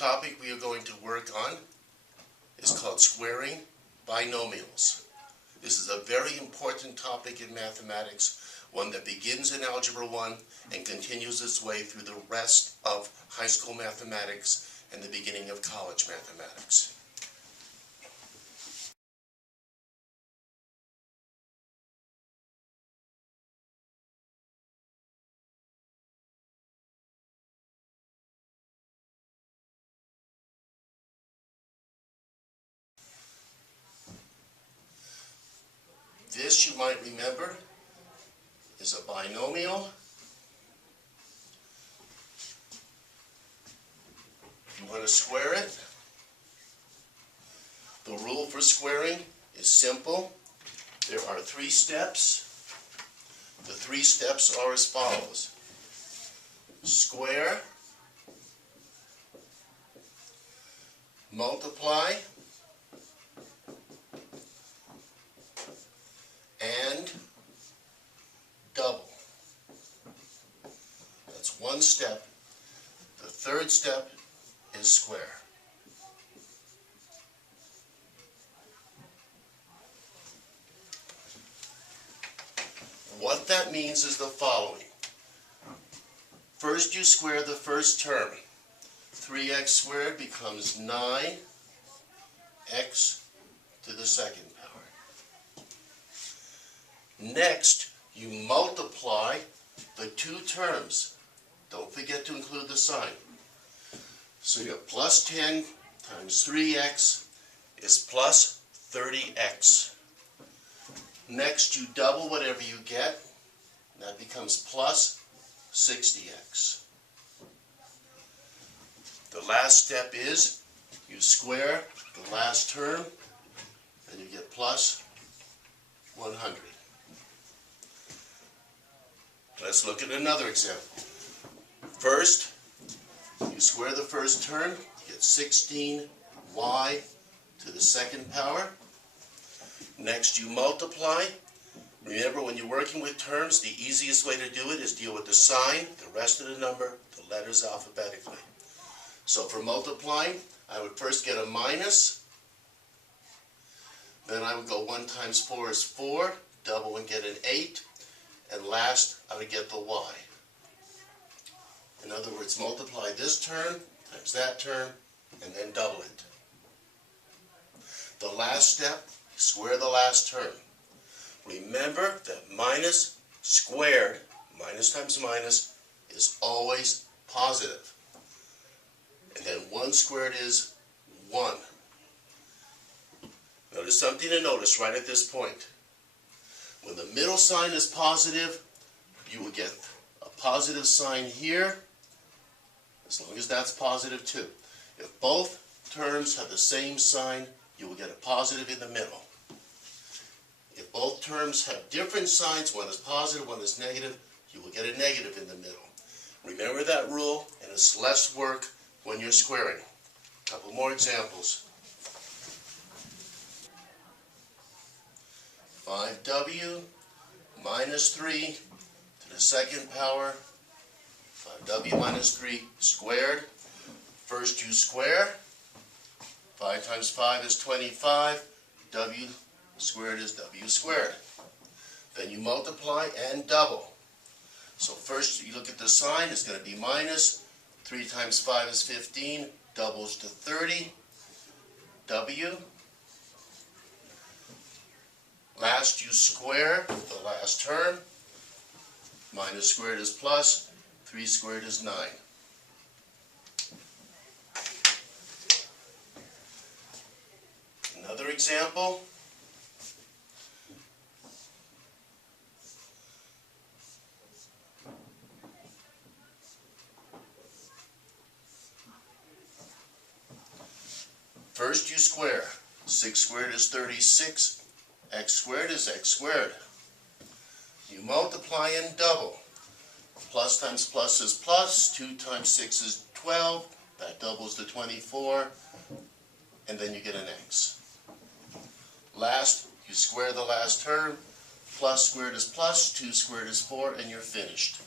topic we are going to work on is called squaring binomials. This is a very important topic in mathematics, one that begins in Algebra 1 and continues its way through the rest of high school mathematics and the beginning of college mathematics. This, you might remember, is a binomial. You want to square it. The rule for squaring is simple. There are 3 steps. The 3 steps are as follows. Square, multiply, and double. That's one step. The 3rd step is square. What that means is the following. First you square the first term. 3x squared becomes 9x to the 2nd power. Next, you multiply the 2 terms. Don't forget to include the sign. So you have plus 10 times 3x is plus 30x. Next, you double whatever you get. That becomes plus 60x. The last step is you square the last term and you get plus 100. Let's look at another example. First, you square the first term, you get 16y to the 2nd power. Next, you multiply. Remember, when you're working with terms, the easiest way to do it is deal with the sign, the rest of the number, the letters alphabetically. So for multiplying, I would first get a minus. Then I would go 1 times 4 is 4, double and get an 8. And last, I would get the y. In other words, multiply this term times that term and then double it. The last step, square the last term. Remember that minus squared, minus times minus, is always positive. And then 1 squared is 1. Now there's something to notice right at this point. When the middle sign is positive, you will get a positive sign here, as long as that's positive too. If both terms have the same sign, you will get a positive in the middle. If both terms have different signs, one is positive, one is negative, you will get a negative in the middle. Remember that rule, and it's less work when you're squaring. A couple more examples. 5w minus 3 to the 2nd power. 5w minus 3 squared. First you square. 5 times 5 is 25. W squared is w squared. Then you multiply and double. So first you look at the sign, it's going to be minus. 3 times 5 is 15. Doubles to 30. W. Last, you square the last term. Minus squared is plus. 3 squared is 9. Another example. First, you square. 6 squared is 36. X squared is x squared. You multiply and double. Plus times plus is plus. 2 times 6 is 12. That doubles to 24. And then you get an x. Last, you square the last term. Plus squared is plus. 2 squared is 4. And you're finished.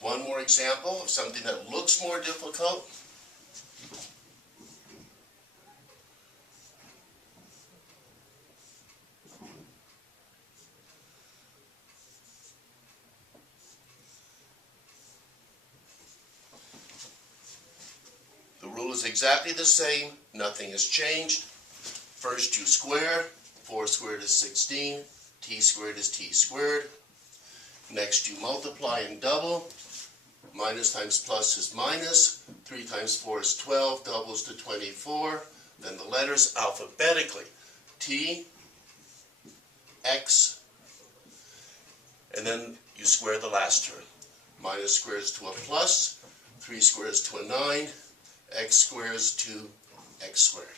One more example of something that looks more difficult. The rule is exactly the same, nothing has changed. First you square, 4 squared is 16, t squared is t squared. Next you multiply and double, minus times plus is minus, 3 times 4 is 12, doubles to 24. Then the letters alphabetically, t, x, and then you square the last term. Minus squares to a plus, 3 squares to a 9, x squares to x squared.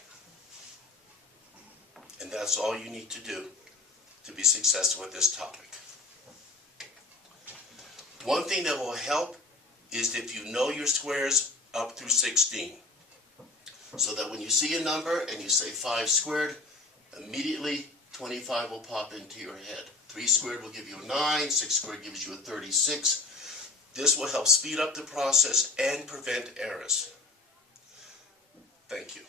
And that's all you need to do to be successful with this topic. One thing that will help is if you know your squares up through 16. So that when you see a number and you say 5 squared, immediately 25 will pop into your head. 3 squared will give you a 9, 6 squared gives you a 36. This will help speed up the process and prevent errors. Thank you.